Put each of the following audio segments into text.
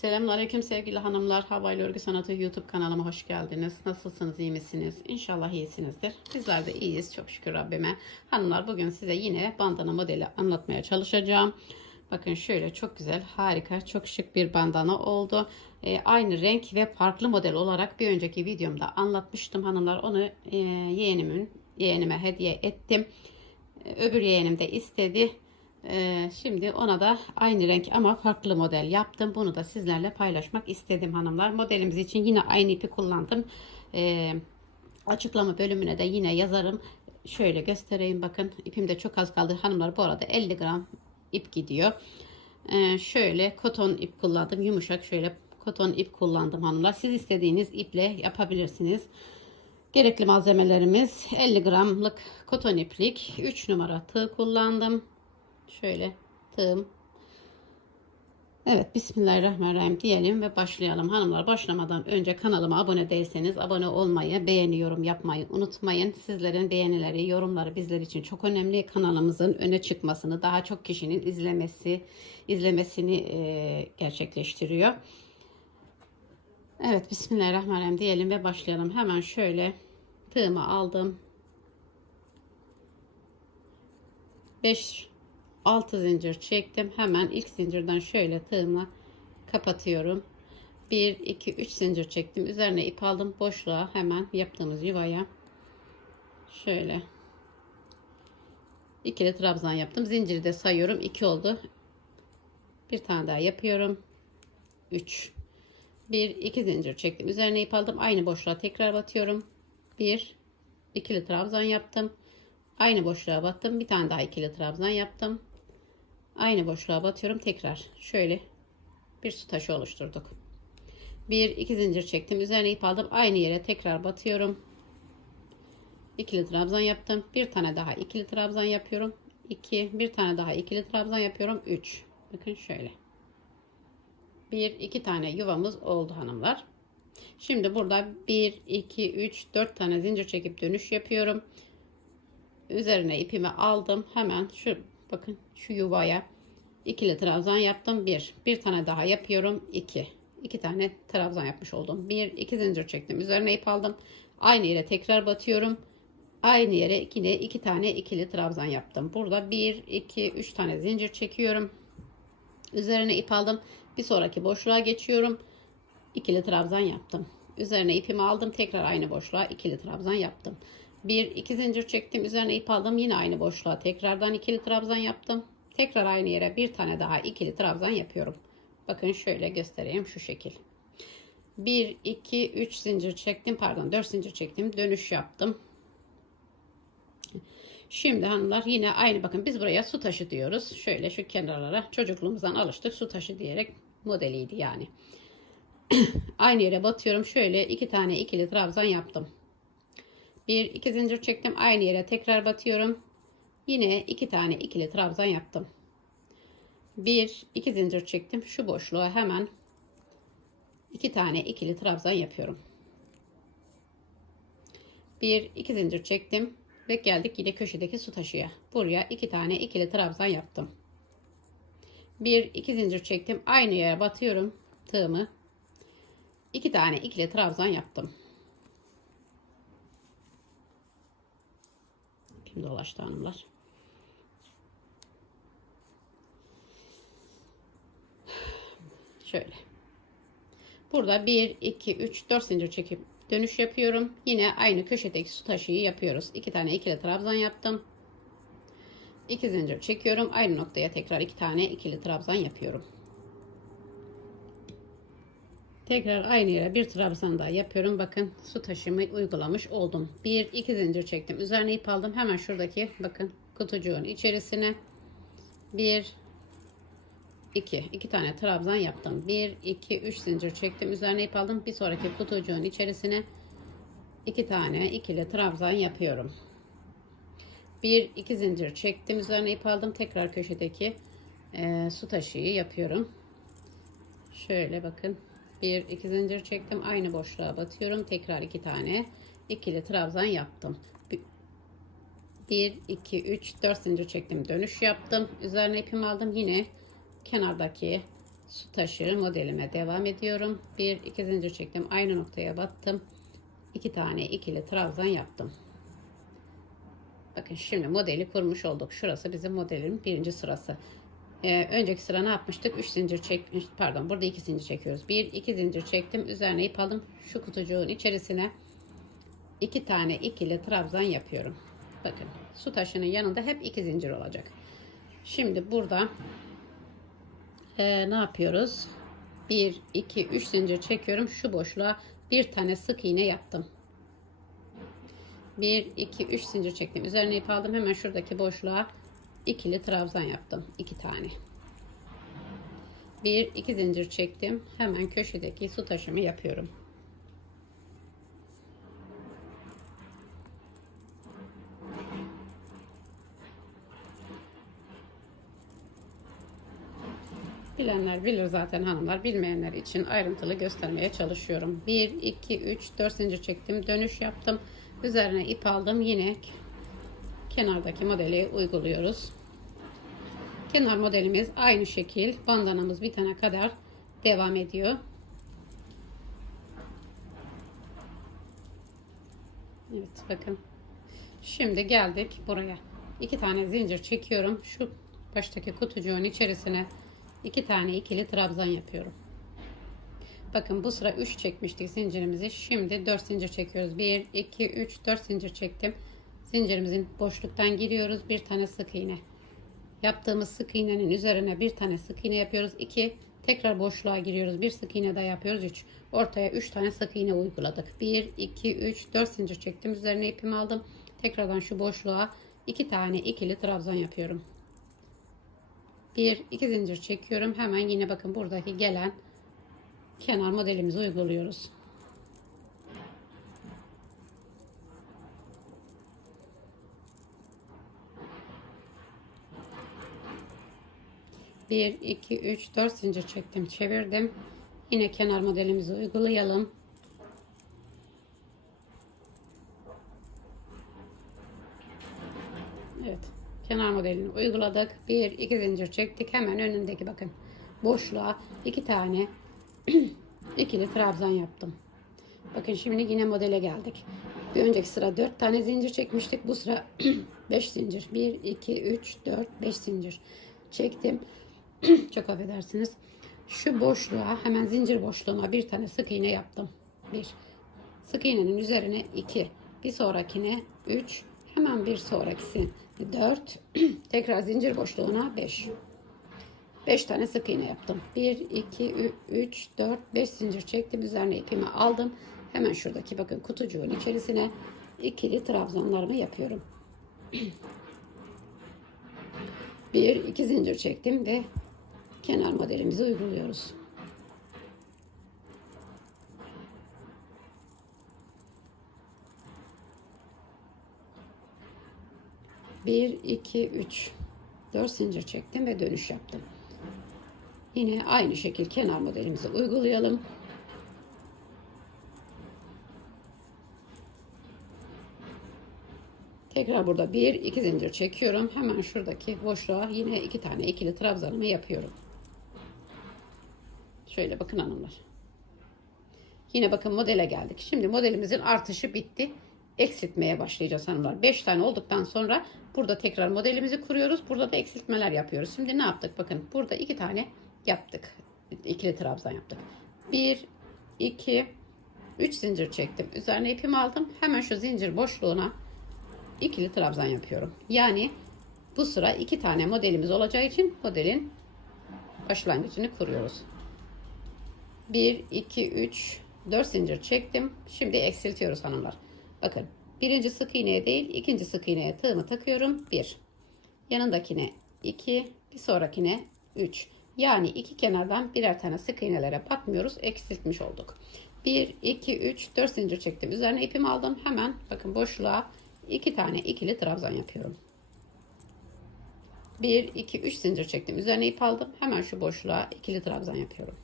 Selamünaleyküm sevgili hanımlar. Hava ile Örgü Sanatı YouTube kanalıma hoş geldiniz. Nasılsınız, iyi misiniz? İnşallah iyisinizdir. Bizler de iyiyiz çok şükür Rabbime. Hanımlar bugün size yine bandana modeli anlatmaya çalışacağım. Bakın şöyle çok güzel, harika, çok şık bir bandana oldu. Ee, aynı renk ve farklı model olarak bir önceki videomda anlatmıştım hanımlar. Onu e, yeğenimin, yeğenime hediye ettim. Ee, öbür yeğenim de istedi. Ee, şimdi ona da aynı renk ama farklı model yaptım. Bunu da sizlerle paylaşmak istedim hanımlar. Modelimiz için yine aynı ipi kullandım. Ee, açıklama bölümüne de yine yazarım. Şöyle göstereyim bakın. İpim de çok az kaldı hanımlar. Bu arada 50 gram ip gidiyor. Ee, şöyle koton ip kullandım. Yumuşak şöyle koton ip kullandım hanımlar. Siz istediğiniz iple yapabilirsiniz. Gerekli malzemelerimiz 50 gramlık koton iplik. 3 numara tığ kullandım. Şöyle tığım. Evet Bismillahirrahmanirrahim diyelim ve başlayalım. Hanımlar başlamadan önce kanalıma abone değilseniz abone olmayı, beğeni yorum yapmayı unutmayın. Sizlerin beğenileri, yorumları bizler için çok önemli. Kanalımızın öne çıkmasını, daha çok kişinin izlemesi, izlemesini e, gerçekleştiriyor. Evet Bismillahirrahmanirrahim diyelim ve başlayalım. Hemen şöyle tığımı aldım. 5 6 zincir çektim. Hemen ilk zincirden şöyle tığımla kapatıyorum. 1 2 3 zincir çektim. Üzerine ip aldım. Boşluğa hemen yaptığımız yuvaya şöyle ikili trabzan yaptım. Zinciri de sayıyorum. 2 oldu. Bir tane daha yapıyorum. 3 1 2 zincir çektim. Üzerine ip aldım. Aynı boşluğa tekrar batıyorum. 1 ikili trabzan yaptım. Aynı boşluğa battım. Bir tane daha ikili trabzan yaptım. Aynı boşluğa batıyorum. Tekrar şöyle bir su taşı oluşturduk. Bir iki zincir çektim. Üzerine ip aldım. Aynı yere tekrar batıyorum. İkili trabzan yaptım. Bir tane daha ikili trabzan yapıyorum. 2 bir tane daha ikili trabzan yapıyorum. 3 bakın şöyle. Bir iki tane yuvamız oldu hanımlar. Şimdi burada 1 2 3 4 tane zincir çekip dönüş yapıyorum. Üzerine ipimi aldım. Hemen şu bakın şu yuvaya ikili trabzan yaptım. Bir. Bir tane daha yapıyorum. iki. İki tane trabzan yapmış oldum. Bir, iki zincir çektim. Üzerine ip aldım. Aynı yere tekrar batıyorum. Aynı yere yine iki tane ikili trabzan yaptım. Burada bir, iki, üç tane zincir çekiyorum. Üzerine ip aldım. Bir sonraki boşluğa geçiyorum. İkili trabzan yaptım. Üzerine ipimi aldım. Tekrar aynı boşluğa ikili trabzan yaptım. Bir, iki zincir çektim. Üzerine ip aldım. Yine aynı boşluğa tekrardan ikili trabzan yaptım. Tekrar aynı yere bir tane daha ikili trabzan yapıyorum. Bakın şöyle göstereyim şu şekil. 1 2 3 zincir çektim. Pardon 4 zincir çektim. Dönüş yaptım. Şimdi hanımlar yine aynı bakın biz buraya su taşı diyoruz. Şöyle şu kenarlara çocukluğumuzdan alıştık. Su taşı diyerek modeliydi yani. aynı yere batıyorum. Şöyle iki tane ikili trabzan yaptım. Bir iki zincir çektim. Aynı yere tekrar batıyorum. Yine iki tane ikili trabzan yaptım. Bir iki zincir çektim. Şu boşluğa hemen iki tane ikili trabzan yapıyorum. Bir iki zincir çektim ve geldik yine köşedeki su taşıya. Buraya iki tane ikili trabzan yaptım. Bir iki zincir çektim. Aynı yere batıyorum tığımı. iki tane ikili trabzan yaptım. Şimdi dolaştı hanımlar. Şöyle. Burada 1, 2, 3, 4 zincir çekip dönüş yapıyorum. Yine aynı köşedeki su taşıyı yapıyoruz. 2 tane ikili trabzan yaptım. 2 zincir çekiyorum. Aynı noktaya tekrar 2 tane ikili trabzan yapıyorum. Tekrar aynı yere bir trabzan daha yapıyorum. Bakın su taşımı uygulamış oldum. 1 2 zincir çektim. Üzerine ip aldım. Hemen şuradaki bakın kutucuğun içerisine 1 2 2 tane trabzan yaptım. 1 2 3 zincir çektim. Üzerine ip aldım. Bir sonraki kutucuğun içerisine 2 tane ikili trabzan yapıyorum. 1 2 zincir çektim. Üzerine ip aldım. Tekrar köşedeki e, su taşıyı yapıyorum. Şöyle bakın. 1 2 zincir çektim. Aynı boşluğa batıyorum. Tekrar 2 tane ikili trabzan yaptım. 1 2 3 4 zincir çektim. Dönüş yaptım. Üzerine ipimi aldım. Yine kenardaki Su taşı modelime devam ediyorum. Bir iki zincir çektim. Aynı noktaya battım. iki tane ikili trabzan yaptım. Bakın şimdi modeli kurmuş olduk. Şurası bizim modelin birinci sırası. Ee, önceki sıra ne yapmıştık? 3 zincir çekmiş. Pardon burada 2 zincir çekiyoruz. 1 2 zincir çektim. Üzerine ip aldım. Şu kutucuğun içerisine 2 tane ikili trabzan yapıyorum. Bakın su taşının yanında hep 2 zincir olacak. Şimdi burada e, ne yapıyoruz? 1 2 3 zincir çekiyorum. Şu boşluğa bir tane sık iğne yaptım. 1 2 3 zincir çektim. Üzerine ip aldım. Hemen şuradaki boşluğa ikili trabzan yaptım. 2 tane. 1 2 zincir çektim. Hemen köşedeki su taşımı yapıyorum. Bilenler bilir zaten hanımlar. Bilmeyenler için ayrıntılı göstermeye çalışıyorum. 1, 2, 3, 4 zincir çektim. Dönüş yaptım. Üzerine ip aldım. Yine kenardaki modeli uyguluyoruz. Kenar modelimiz aynı şekil. Bandanamız bitene kadar devam ediyor. Evet bakın. Şimdi geldik buraya. İki tane zincir çekiyorum. Şu baştaki kutucuğun içerisine iki tane ikili trabzan yapıyorum. Bakın bu sıra 3 çekmiştik zincirimizi. Şimdi 4 zincir çekiyoruz. 1, 2, 3, 4 zincir çektim. Zincirimizin boşluktan giriyoruz. Bir tane sık iğne. Yaptığımız sık iğnenin üzerine bir tane sık iğne yapıyoruz. 2 tekrar boşluğa giriyoruz. Bir sık iğne daha yapıyoruz. 3 ortaya 3 tane sık iğne uyguladık. 1 2 3 4 zincir çektim. Üzerine ipimi aldım. Tekrardan şu boşluğa 2 tane ikili trabzan yapıyorum. 1 2 zincir çekiyorum. Hemen yine bakın buradaki gelen kenar modelimizi uyguluyoruz. Bir, iki, üç, dört zincir çektim, çevirdim. Yine kenar modelimizi uygulayalım. Evet, kenar modelini uyguladık. Bir, iki zincir çektik. Hemen önündeki bakın boşluğa iki tane ikili trabzan yaptım. Bakın şimdi yine modele geldik. Bir önceki sıra 4 tane zincir çekmiştik. Bu sıra 5 zincir. 1, 2, 3, 4, 5 zincir çektim. Çok affedersiniz. Şu boşluğa hemen zincir boşluğuma bir tane sık iğne yaptım. 1. Sık iğnenin üzerine 2. Bir sonrakine 3. Hemen bir sonrakisi 4. Tekrar zincir boşluğuna 5. 5 tane sık iğne yaptım. 1, 2, 3, 4, 5 zincir çektim. Üzerine ipimi aldım. Hemen şuradaki bakın kutucuğun içerisine ikili trabzanlarımı yapıyorum. 1, 2 zincir çektim ve kenar modelimizi uyguluyoruz. Bir, iki, üç, dört zincir çektim ve dönüş yaptım. Yine aynı şekil kenar modelimizi uygulayalım. Tekrar burada bir iki zincir çekiyorum. Hemen şuradaki boşluğa yine iki tane ikili trabzanımı yapıyorum. Şöyle bakın hanımlar. Yine bakın modele geldik. Şimdi modelimizin artışı bitti. Eksiltmeye başlayacağız hanımlar. 5 tane olduktan sonra burada tekrar modelimizi kuruyoruz. Burada da eksiltmeler yapıyoruz. Şimdi ne yaptık? Bakın burada iki tane yaptık. İkili trabzan yaptık. 1 2 3 zincir çektim. Üzerine ipimi aldım. Hemen şu zincir boşluğuna ikili trabzan yapıyorum. Yani bu sıra iki tane modelimiz olacağı için modelin başlangıcını kuruyoruz. 1 2 3 4 zincir çektim. Şimdi eksiltiyoruz hanımlar. Bakın birinci sık iğneye değil ikinci sık iğneye tığımı takıyorum. 1 yanındakine 2 bir sonrakine 3 yani iki kenardan birer tane sık iğnelere batmıyoruz. Eksiltmiş olduk. 1, 2, 3, 4 zincir çektim. Üzerine ipimi aldım. Hemen bakın boşluğa iki tane ikili trabzan yapıyorum. 1, 2, 3 zincir çektim. Üzerine ip aldım. Hemen şu boşluğa ikili trabzan yapıyorum.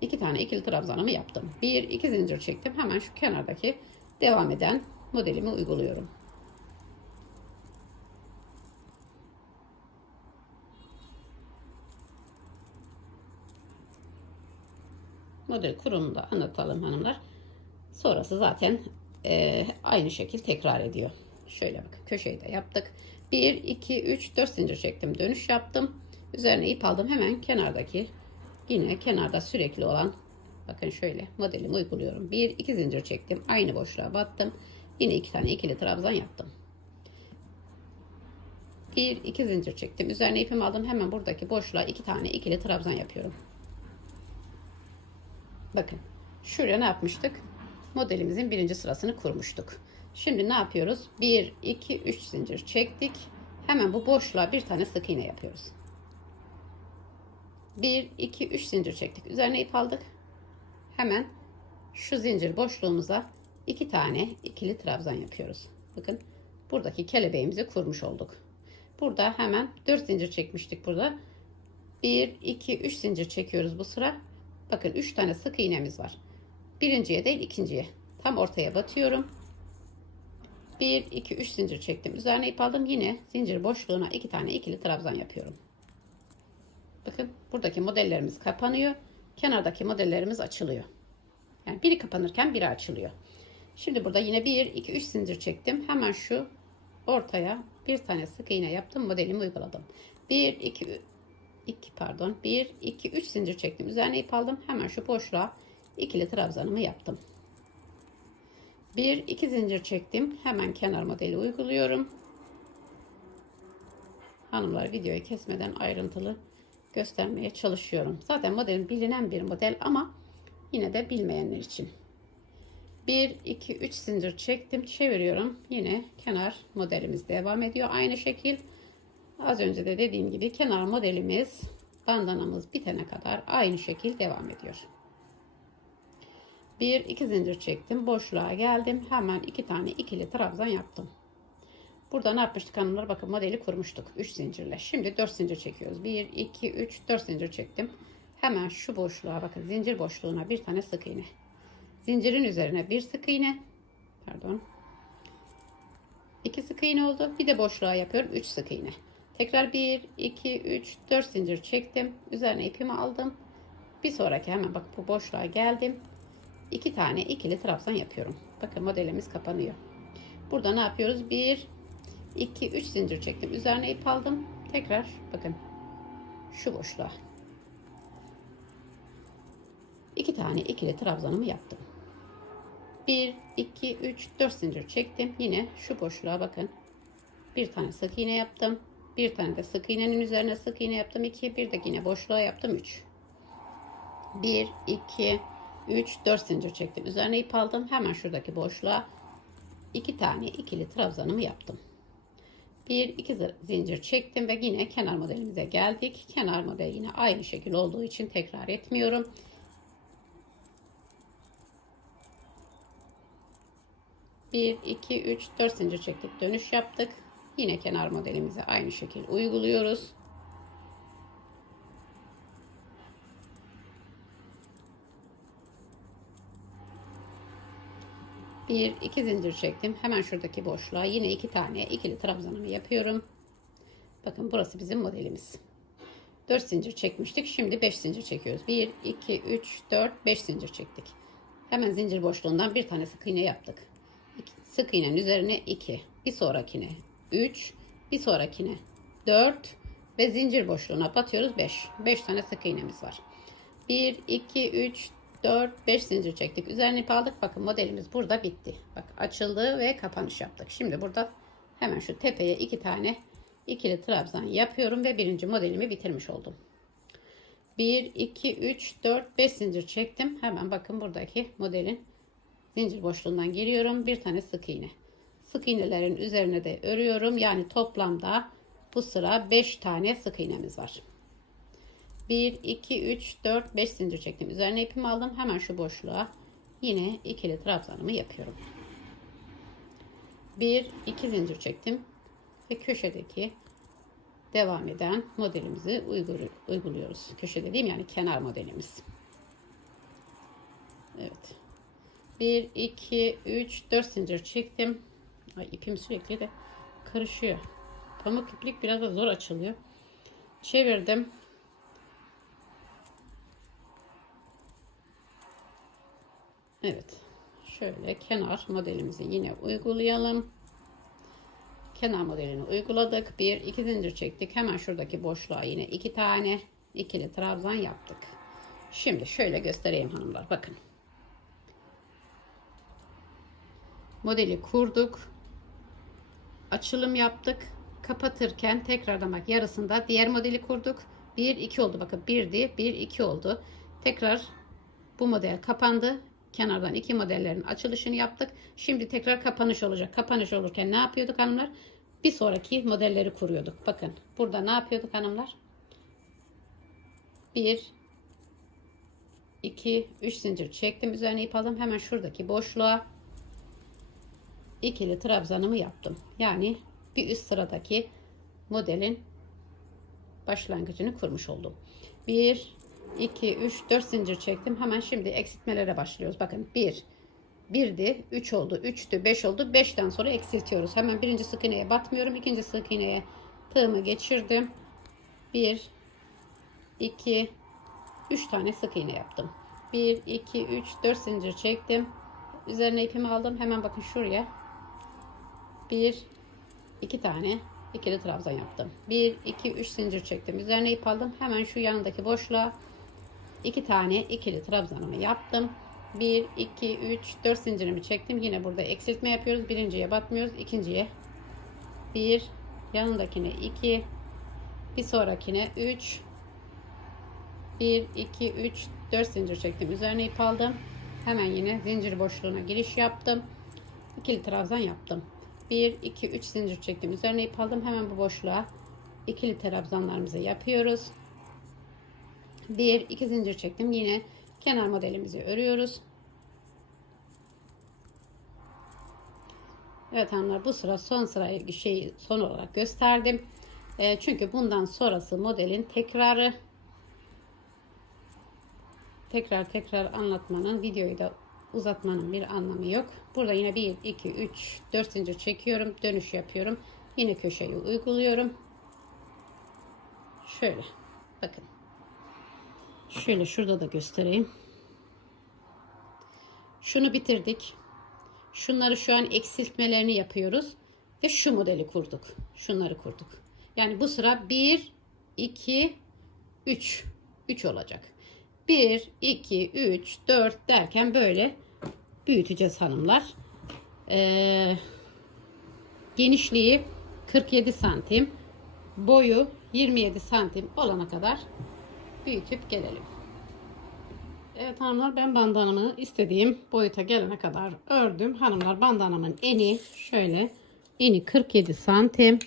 2 tane ikili trabzanımı yaptım. 1, 2 zincir çektim. Hemen şu kenardaki devam eden modelimi uyguluyorum. model kurumunu da anlatalım hanımlar. Sonrası zaten e, aynı şekil tekrar ediyor. Şöyle bakın köşeyi de yaptık. 1, 2, 3, 4 zincir çektim. Dönüş yaptım. Üzerine ip aldım. Hemen kenardaki yine kenarda sürekli olan bakın şöyle modelimi uyguluyorum. 1, 2 zincir çektim. Aynı boşluğa battım. Yine iki tane ikili trabzan yaptım. 1, 2 zincir çektim. Üzerine ipimi aldım. Hemen buradaki boşluğa iki tane ikili trabzan yapıyorum. Bakın şuraya ne yapmıştık? Modelimizin birinci sırasını kurmuştuk. Şimdi ne yapıyoruz? 1, 2, 3 zincir çektik. Hemen bu boşluğa bir tane sık iğne yapıyoruz. 1, 2, 3 zincir çektik. Üzerine ip aldık. Hemen şu zincir boşluğumuza iki tane ikili trabzan yapıyoruz. Bakın buradaki kelebeğimizi kurmuş olduk. Burada hemen 4 zincir çekmiştik burada. 1, 2, 3 zincir çekiyoruz bu sıra. Bakın 3 tane sık iğnemiz var. Birinciye değil ikinciye. Tam ortaya batıyorum. 1, 2, 3 zincir çektim. Üzerine ip aldım. Yine zincir boşluğuna 2 tane ikili trabzan yapıyorum. Bakın buradaki modellerimiz kapanıyor. Kenardaki modellerimiz açılıyor. Yani biri kapanırken biri açılıyor. Şimdi burada yine 1, 2, 3 zincir çektim. Hemen şu ortaya bir tane sık iğne yaptım. Modelimi uyguladım. 1, 2, 2 pardon 1, 2, 3 zincir çektim. Üzerine ip aldım. Hemen şu boşluğa ikili trabzanımı yaptım. 1, 2 zincir çektim. Hemen kenar modeli uyguluyorum. Hanımlar videoyu kesmeden ayrıntılı göstermeye çalışıyorum. Zaten modelin bilinen bir model ama yine de bilmeyenler için. 1, 2, 3 zincir çektim. Çeviriyorum. Yine kenar modelimiz devam ediyor. Aynı şekil. Az önce de dediğim gibi kenar modelimiz bandanamız bitene kadar aynı şekil devam ediyor. 1 2 zincir çektim. Boşluğa geldim. Hemen iki tane ikili trabzan yaptım. Burada ne yapmıştık hanımlar? Bakın modeli kurmuştuk. 3 zincirle. Şimdi 4 zincir çekiyoruz. 1 2 3 4 zincir çektim. Hemen şu boşluğa bakın. Zincir boşluğuna bir tane sık iğne. Zincirin üzerine bir sık iğne. Pardon. 2 sık iğne oldu. Bir de boşluğa yapıyorum. 3 sık iğne. Tekrar 1 2 3 4 zincir çektim. Üzerine ipimi aldım. Bir sonraki hemen bak bu boşluğa geldim. 2 tane ikili trabzan yapıyorum. Bakın modelimiz kapanıyor. Burada ne yapıyoruz? 1 2 3 zincir çektim. Üzerine ip aldım. Tekrar bakın şu boşluğa. 2 tane ikili trabzanımı yaptım. 1 2 3 4 zincir çektim. Yine şu boşluğa bakın. Bir tane sık iğne yaptım. Bir tane de sık iğnenin üzerine sık iğne yaptım. 2 bir de yine boşluğa yaptım. 3 1 2 3 4 zincir çektim. Üzerine ip aldım. Hemen şuradaki boşluğa 2 tane ikili trabzanımı yaptım. 1 2 zincir çektim ve yine kenar modelimize geldik. Kenar model yine aynı şekil olduğu için tekrar etmiyorum. Bir, iki, üç, dört zincir çektik. Dönüş yaptık. Yine kenar modelimize aynı şekil uyguluyoruz. 1 2 zincir çektim. Hemen şuradaki boşluğa yine iki tane ikili trabzanımı yapıyorum. Bakın burası bizim modelimiz. 4 zincir çekmiştik. Şimdi 5 zincir çekiyoruz. 1 2 3 4 5 zincir çektik. Hemen zincir boşluğundan bir tane sık iğne yaptık. Sık iğnenin üzerine 2, bir sonrakine 3, bir sonrakine 4 ve zincir boşluğuna batıyoruz 5. 5 tane sık iğnemiz var. 1 2 3 4 5 zincir çektik. Üzerine ip aldık. Bakın modelimiz burada bitti. Bak açıldı ve kapanış yaptık. Şimdi burada hemen şu tepeye iki tane ikili trabzan yapıyorum ve birinci modelimi bitirmiş oldum. 1 2 3 4 5 zincir çektim. Hemen bakın buradaki modelin zincir boşluğundan giriyorum. Bir tane sık iğne. Sık iğnelerin üzerine de örüyorum. Yani toplamda bu sıra 5 tane sık iğnemiz var. 1, 2, 3, 4, 5 zincir çektim. Üzerine ipimi aldım. Hemen şu boşluğa yine ikili trabzanımı yapıyorum. 1, 2 zincir çektim. Ve köşedeki devam eden modelimizi uyguluyoruz. Köşe dediğim yani kenar modelimiz. Evet. 1, 2, 3, 4 zincir çektim. Ay, ipim sürekli de karışıyor. Pamuk iplik biraz da zor açılıyor. Çevirdim. Evet. Şöyle kenar modelimizi yine uygulayalım. Kenar modelini uyguladık. Bir, iki zincir çektik. Hemen şuradaki boşluğa yine iki tane ikili trabzan yaptık. Şimdi şöyle göstereyim hanımlar. Bakın. Modeli kurduk. Açılım yaptık. Kapatırken tekrardan bak yarısında diğer modeli kurduk. 1 2 oldu. Bakın 1'di. 1 2 oldu. Tekrar bu model kapandı. Kenardan iki modellerin açılışını yaptık. Şimdi tekrar kapanış olacak. Kapanış olurken ne yapıyorduk hanımlar? Bir sonraki modelleri kuruyorduk. Bakın burada ne yapıyorduk hanımlar? 1 2 3 zincir çektim. Üzerine ip aldım. Hemen şuradaki boşluğa ikili trabzanımı yaptım. Yani bir üst sıradaki modelin başlangıcını kurmuş oldum. 1 2 3 4 zincir çektim. Hemen şimdi eksiltmelere başlıyoruz. Bakın 1 1'di, 3 oldu, 3'tü, 5 oldu. 5'ten sonra eksiltiyoruz. Hemen birinci sık iğneye batmıyorum. ikinci sık iğneye tığımı geçirdim. 1 2 3 tane sık iğne yaptım. 1 2 3 4 zincir çektim. Üzerine ipimi aldım. Hemen bakın şuraya. 1 2 tane ikili trabzan yaptım. 1 2 3 zincir çektim. Üzerine ip aldım. Hemen şu yanındaki boşluğa 2 tane ikili trabzanımı yaptım. 1 2 3 4 zincirimi çektim. Yine burada eksiltme yapıyoruz. Birinciye batmıyoruz. ikinciye 1 yanındakine 2 bir sonrakine 3 1 2 3 4 zincir çektim. Üzerine ip aldım. Hemen yine zincir boşluğuna giriş yaptım. İkili trabzan yaptım. 1 2 3 zincir çektim. Üzerine ip aldım. Hemen bu boşluğa ikili trabzanlarımızı yapıyoruz. 1 2 zincir çektim. Yine kenar modelimizi örüyoruz. Evet hanımlar bu sıra son sırayı şey son olarak gösterdim. E, çünkü bundan sonrası modelin tekrarı tekrar tekrar anlatmanın videoyu da uzatmanın bir anlamı yok. Burada yine 1 2 3 4 zincir çekiyorum. Dönüş yapıyorum. Yine köşeyi uyguluyorum. Şöyle bakın. Şöyle şurada da göstereyim. Şunu bitirdik. Şunları şu an eksiltmelerini yapıyoruz. Ve şu modeli kurduk. Şunları kurduk. Yani bu sıra 1, 2, 3. 3 olacak. 1, 2, 3, 4 derken böyle büyüteceğiz hanımlar. Ee, genişliği 47 santim. Boyu 27 santim olana kadar büyütüp gelelim. Evet hanımlar ben bandanamı istediğim boyuta gelene kadar ördüm. Hanımlar bandanamın eni şöyle eni 47 santim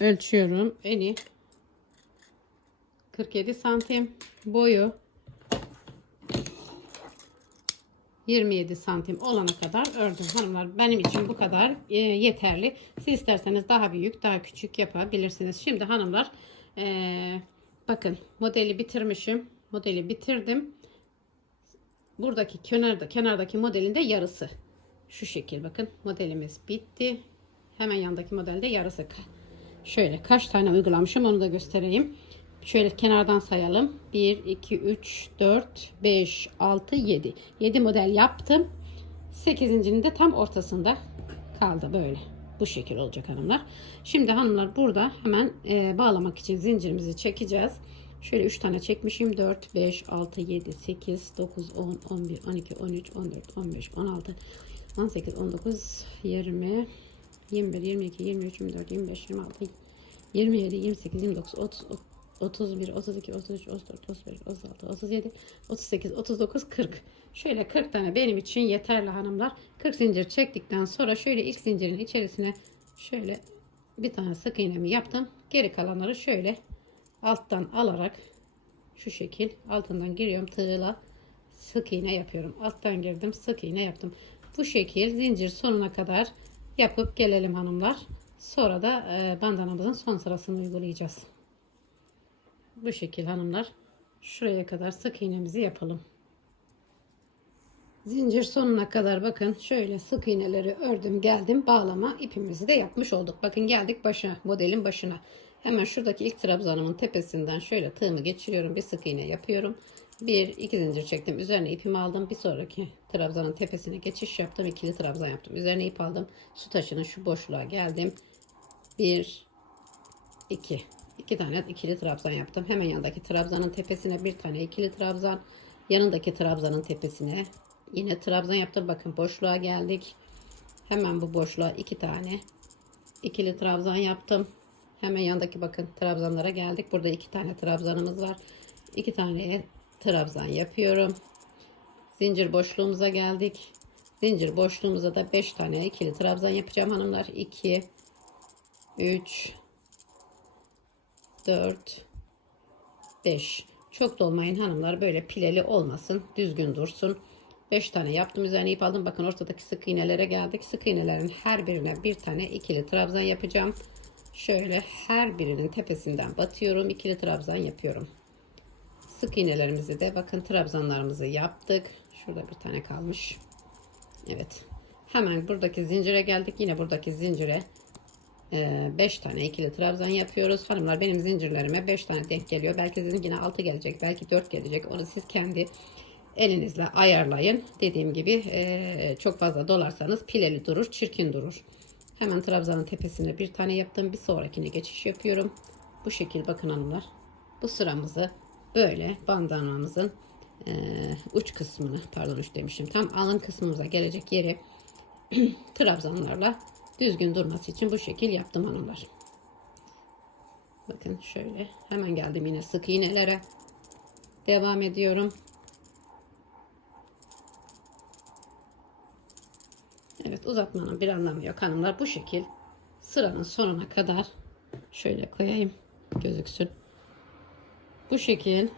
ölçüyorum. Eni 47 santim boyu 27 santim olana kadar ördüm hanımlar. Benim için bu kadar e, yeterli. Siz isterseniz daha büyük daha küçük yapabilirsiniz. Şimdi hanımlar e, bakın modeli bitirmişim. Modeli bitirdim. Buradaki kenarda kenardaki modelin de yarısı. Şu şekil bakın modelimiz bitti. Hemen yandaki modelde yarısı. Şöyle kaç tane uygulamışım onu da göstereyim. Şöyle kenardan sayalım. 1, 2, 3, 4, 5, 6, 7. 7 model yaptım. 8.'nin de tam ortasında kaldı böyle. Bu şekil olacak hanımlar. Şimdi hanımlar burada hemen e, bağlamak için zincirimizi çekeceğiz. Şöyle 3 tane çekmişim. 4, 5, 6, 7, 8, 9, 10, 11, 12, 13, 14, 15, 16, 18, 19, 20, 21, 22, 23, 24, 25, 26, 27, 28, 29, 30, 31, 32, 33, 34, 35, 36, 37, 38, 39, 40. Şöyle 40 tane benim için yeterli hanımlar. 40 zincir çektikten sonra şöyle ilk zincirin içerisine şöyle bir tane sık iğnemi yaptım. Geri kalanları şöyle alttan alarak şu şekil altından giriyorum tığla sık iğne yapıyorum. Alttan girdim sık iğne yaptım. Bu şekil zincir sonuna kadar yapıp gelelim hanımlar. Sonra da e, bandanamızın son sırasını uygulayacağız. Bu şekil hanımlar. Şuraya kadar sık iğnemizi yapalım. Zincir sonuna kadar bakın şöyle sık iğneleri ördüm geldim bağlama ipimizi de yapmış olduk. Bakın geldik başa modelin başına. Hemen şuradaki ilk trabzanımın tepesinden şöyle tığımı geçiriyorum bir sık iğne yapıyorum. Bir, iki zincir çektim. Üzerine ipimi aldım. Bir sonraki trabzanın tepesine geçiş yaptım. İkili trabzan yaptım. Üzerine ip aldım. Su taşının şu boşluğa geldim. Bir, iki. İki tane ikili trabzan yaptım. Hemen yanındaki trabzanın tepesine bir tane ikili trabzan. Yanındaki trabzanın tepesine yine trabzan yaptım. Bakın boşluğa geldik. Hemen bu boşluğa iki tane ikili trabzan yaptım. Hemen yandaki bakın trabzanlara geldik. Burada iki tane trabzanımız var. İki tane trabzan yapıyorum. Zincir boşluğumuza geldik. Zincir boşluğumuza da 5 tane ikili trabzan yapacağım hanımlar. 2 3 4 5 Çok dolmayın hanımlar. Böyle pileli olmasın. Düzgün dursun. 5 tane yaptım. Üzerine ip aldım. Bakın ortadaki sık iğnelere geldik. Sık iğnelerin her birine bir tane ikili trabzan yapacağım. Şöyle her birinin tepesinden batıyorum. ikili trabzan yapıyorum. Sık iğnelerimizi de bakın trabzanlarımızı yaptık. Şurada bir tane kalmış. Evet. Hemen buradaki zincire geldik. Yine buradaki zincire 5 tane ikili trabzan yapıyoruz. Hanımlar benim zincirlerime 5 tane denk geliyor. Belki sizin yine 6 gelecek. Belki 4 gelecek. Onu siz kendi elinizle ayarlayın. Dediğim gibi eee, çok fazla dolarsanız pileli durur, çirkin durur. Hemen trabzanın tepesine bir tane yaptım. Bir sonrakine geçiş yapıyorum. Bu şekil bakın hanımlar. Bu sıramızı böyle bandanamızın eee, uç kısmını pardon uç demişim. Tam alın kısmımıza gelecek yeri trabzanlarla düzgün durması için bu şekil yaptım hanımlar. Bakın şöyle hemen geldim yine sık iğnelere. Devam ediyorum. Evet uzatmanın bir anlamı yok hanımlar. Bu şekil sıranın sonuna kadar şöyle koyayım gözüksün. Bu şekil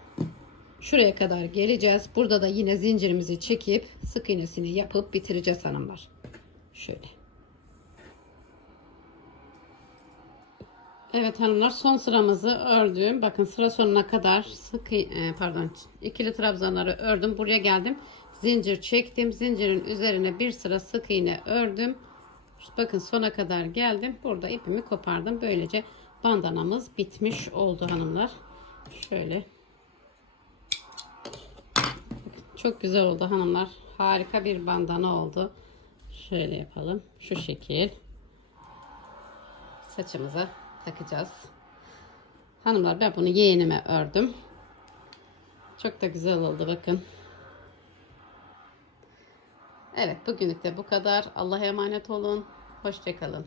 şuraya kadar geleceğiz. Burada da yine zincirimizi çekip sık iğnesini yapıp bitireceğiz hanımlar. Şöyle. Evet hanımlar son sıramızı ördüm. Bakın sıra sonuna kadar sık e, pardon ikili trabzanları ördüm. Buraya geldim. Zincir çektim. Zincirin üzerine bir sıra sık iğne ördüm. Bakın sona kadar geldim. Burada ipimi kopardım. Böylece bandanamız bitmiş oldu hanımlar. Şöyle. Çok güzel oldu hanımlar. Harika bir bandana oldu. Şöyle yapalım. Şu şekil. Saçımıza takacağız. Hanımlar ben bunu yeğenime ördüm. Çok da güzel oldu bakın. Evet bugünlük de bu kadar. Allah'a emanet olun. Hoşçakalın.